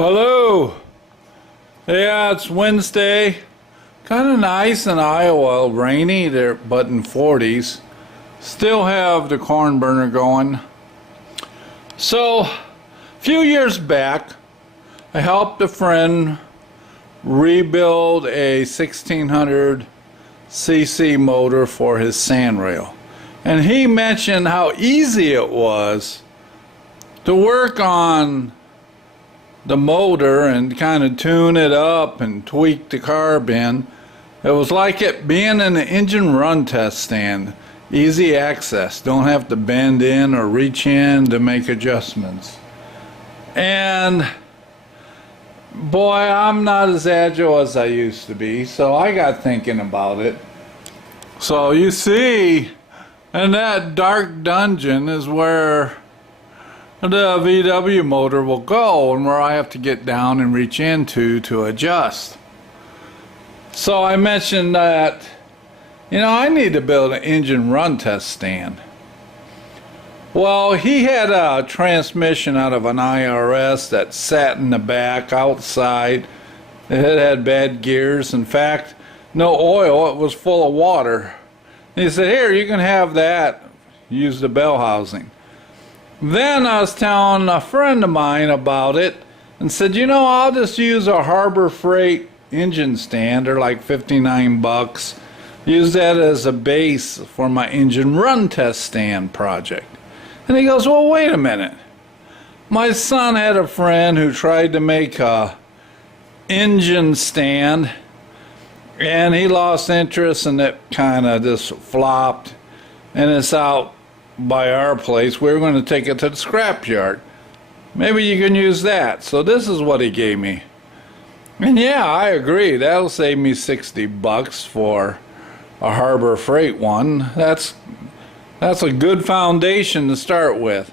Hello. Yeah, it's Wednesday. Kind of nice in Iowa. Rainy there, but in 40s. Still have the corn burner going. So, a few years back, I helped a friend rebuild a 1600 cc motor for his sandrail. And he mentioned how easy it was to work on the motor and kind of tune it up and tweak the carb in. It was like it being in an engine run test stand. Easy access. Don't have to bend in or reach in to make adjustments. And boy, I'm not as agile as I used to be, so I got thinking about it. So you see, in that dark dungeon is where the VW motor will go and where I have to get down and reach into to adjust. So I mentioned that, I need to build an engine run test stand. Well, he had a transmission out of an IRS that sat in the back outside. It had bad gears. In fact, no oil. It was full of water. And he said, "Here, you can have that. Use the bell housing." Then I was telling a friend of mine about it and said, I'll just use a Harbor Freight engine stand. They're like 59 bucks. Use that as a base for my engine run test stand project. And he goes, "Well, wait a minute. My son had a friend who tried to make a engine stand and he lost interest and it kind of just flopped, and it's out by our place. We're going to take it to the scrapyard. Maybe you can use that." So this is what he gave me. And yeah, I agree. That'll save me 60 bucks for a Harbor Freight one. That's a good foundation to start with.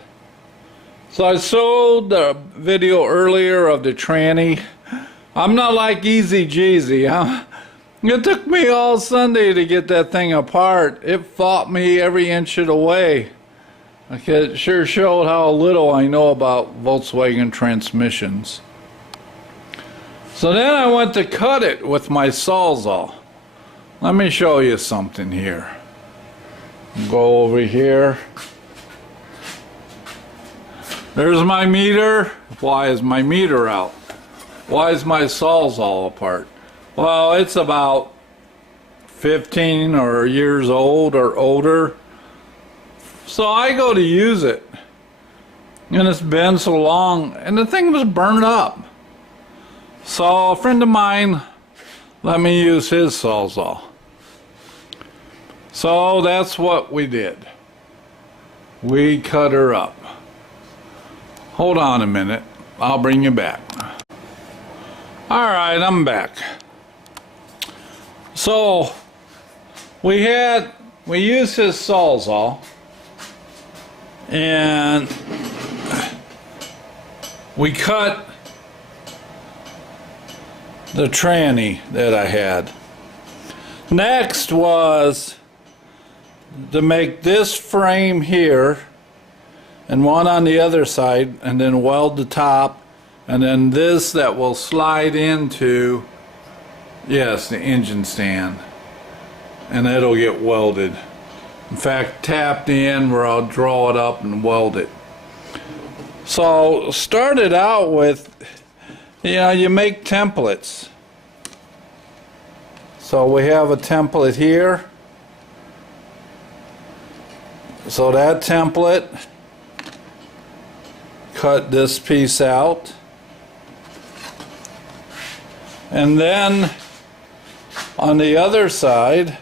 So I showed the video earlier of the tranny. I'm not like Easy Jeezy. It took me all Sunday to get that thing apart. It fought me every inch of the way. It sure showed how little I know about Volkswagen transmissions. So then I went to cut it with my Sawzall. Let me show you something here. Go over here. There's my meter. Why is my meter out? Why is my Sawzall apart? Well, it's about 15 or years old or older. So I go to use it, and it's been so long, and the thing was burned up. So a friend of mine let me use his Sawzall. So that's what we did. We cut her up. Hold on a minute. I'll bring you back. Alright, I'm back. So we used his Sawzall, and we cut the tranny that I had. Next was to make this frame here and one on the other side, and then weld the top, and then this that will slide into, yes, the engine stand, and it'll get welded. In fact, tapped in where I'll draw it up and weld it. So started out with, you make templates. So we have a template here. So that template, cut this piece out. And then on the other side,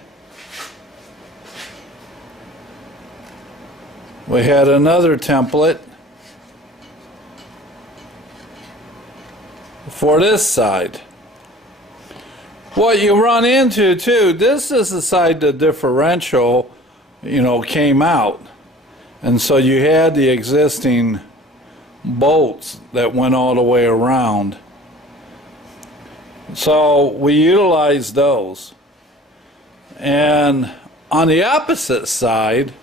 we had another template for this side. What you run into too, this is the side the differential, came out. And so you had the existing bolts that went all the way around. So we utilized those. And on the opposite side,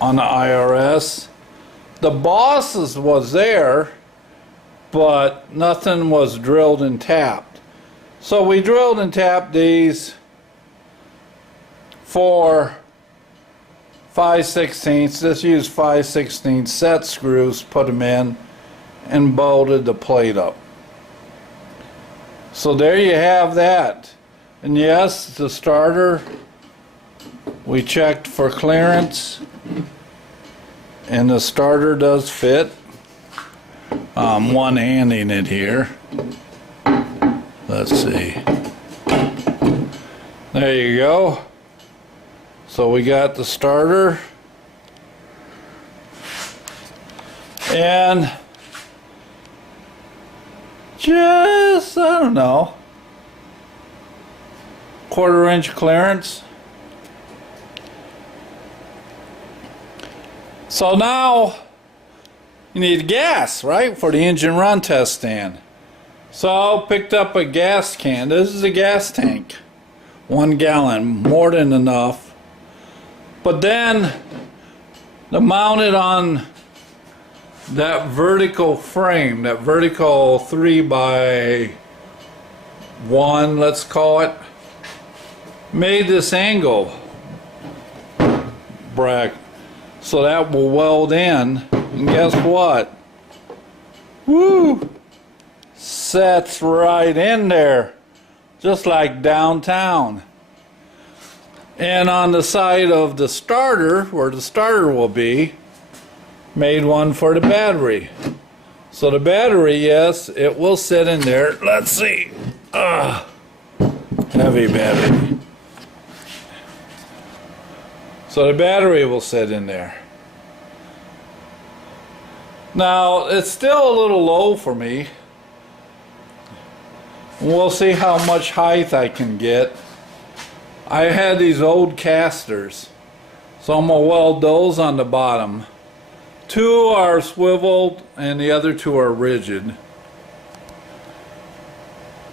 on the IRS, the bosses was there, but nothing was drilled and tapped. So we drilled and tapped these for 5/16. Just used 5/16 set screws, put them in, and bolted the plate up. So there you have that. And yes, the starter, we checked for clearance, and the starter does fit. I'm one-handing it here. Let's see. There you go. So we got the starter, and just, I don't know, 1/4 inch clearance. So now you need gas, right, for the engine run test stand. So picked up a gas can. This is a gas tank, 1 gallon, more than enough. But then to mount it on that vertical frame, that vertical 3x1, let's call it, made this angle bracket. So that will weld in, and guess what? Woo! Sets right in there, just like downtown. And on the side of the starter, where the starter will be, made one for the battery. So the battery, yes, it will sit in there. Let's see. Heavy battery. So the battery will sit in there. Now, it's still a little low for me. We'll see how much height I can get. I had these old casters, so I'm going to weld those on the bottom. 2 are swiveled and the other 2 are rigid.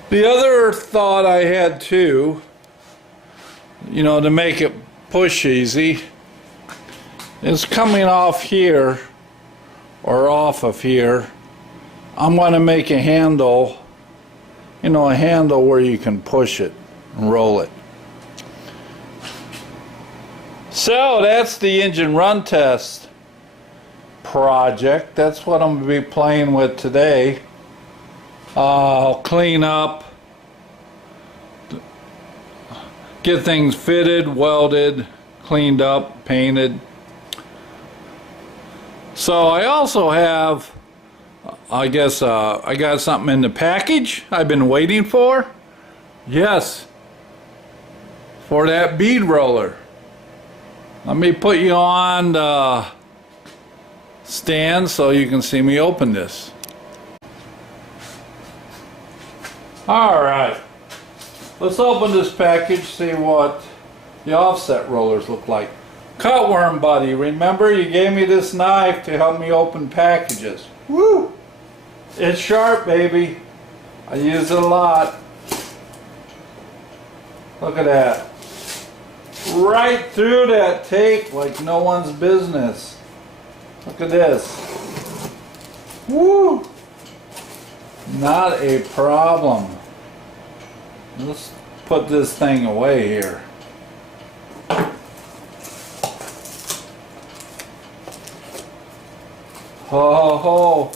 The other thought I had too, you know, to make it push easy, is coming off here or off of here, I'm going to make a handle, you know, a handle where you can push it and roll it. So that's the engine run test project. That's what I'm going to be playing with today. I'll clean up, get things fitted, welded, cleaned up, painted. So I also have, I guess I got something in the package I've been waiting for. Yes, for that bead roller. Let me put you on the stand so you can see me open this. Alright, let's open this package, see what the offset rollers look like. Cutworm buddy, remember you gave me this knife to help me open packages. Woo! It's sharp, baby. I use it a lot. Look at that. Right through that tape like no one's business. Look at this. Woo! Not a problem. Let's put this thing away here. Ho ho ho.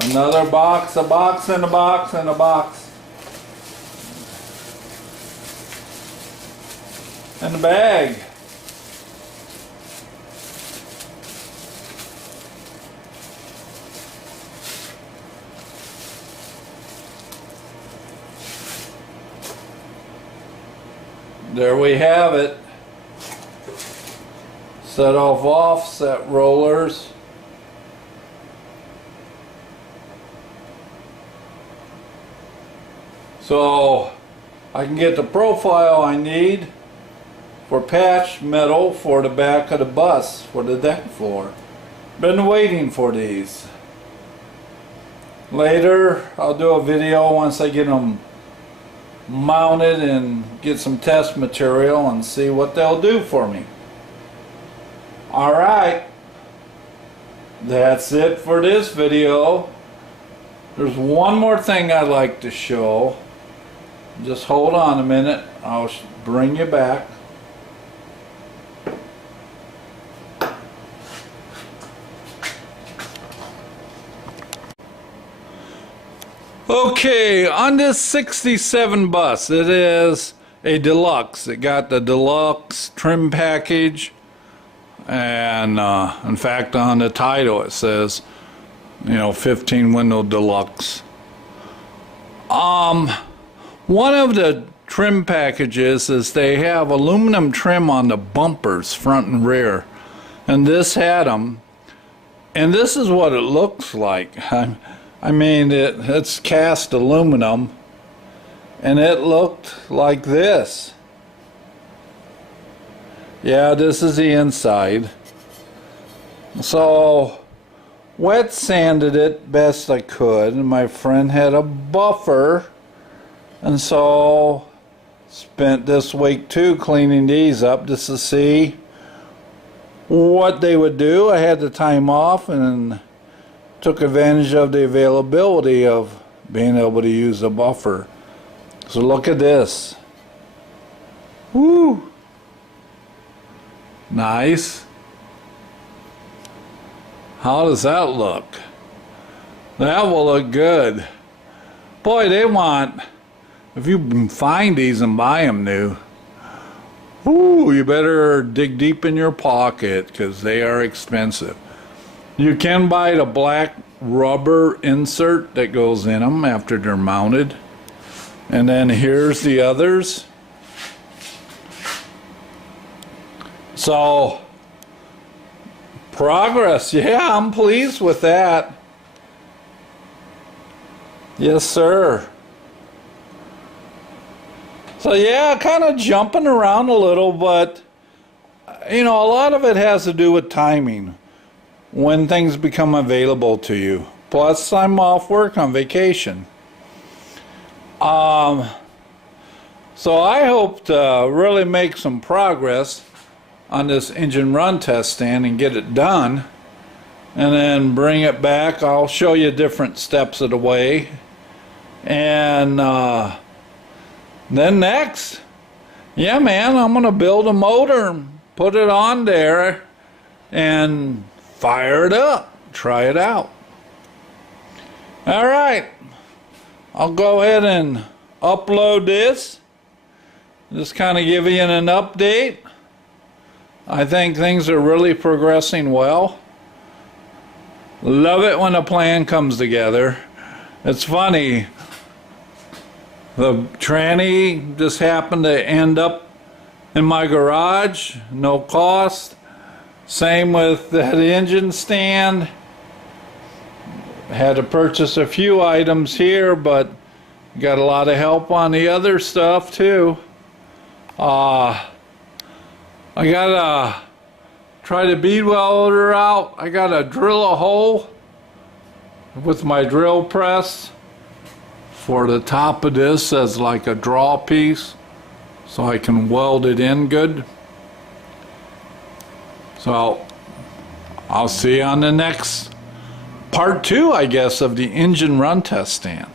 Another box, a box, and a box, and a box. And a bag. There we have it. Set off offset rollers. So I can get the profile I need for patch metal for the back of the bus, for the deck floor. Been waiting for these. Later I'll do a video once I get them mounted and get some test material and see what they'll do for me. Alright, that's it for this video. There's one more thing I'd like to show. Just hold on a minute. I'll bring you back. Okay, on this 67 bus, it is a deluxe. It got the deluxe trim package, and in fact on the title it says, 15 window deluxe. One of the trim packages is they have aluminum trim on the bumpers, front and rear, and this had them, and this is what it looks like. I mean, it's cast aluminum, and it looked like this. Yeah, this is the inside. So, wet sanded it best I could, and my friend had a buffer, and so spent this week too cleaning these up just to see what they would do. I had the time off and took advantage of the availability of being able to use a buffer. So look at this. Woo! Nice. How does that look? That will look good. Boy, they want, if you can find these and buy them new, ooh, you better dig deep in your pocket because they are expensive. You can buy the black rubber insert that goes in them after they're mounted. And then here's the others. So, progress. Yeah, I'm pleased with that. Yes, sir. So yeah, kind of jumping around a little, but a lot of it has to do with timing. When things become available to you. Plus, I'm off work on vacation. So I hope to really make some progress on this engine run test stand and get it done, and then bring it back. I'll show you different steps of the way, and then next, yeah man, I'm gonna build a motor and put it on there and fire it up, try it out. Alright, I'll go ahead and upload this, just kind of give you an update. I think things are really progressing well. Love it when a plan comes together. It's funny, the tranny just happened to end up in my garage, no cost. Same with that engine stand. Had to purchase a few items here, but got a lot of help on the other stuff too. I gotta try the bead welder out. I gotta drill a hole with my drill press for the top of this as like a draw piece, so I can weld it in good. So I'll see you on the next part 2, I guess, of the engine run test stand.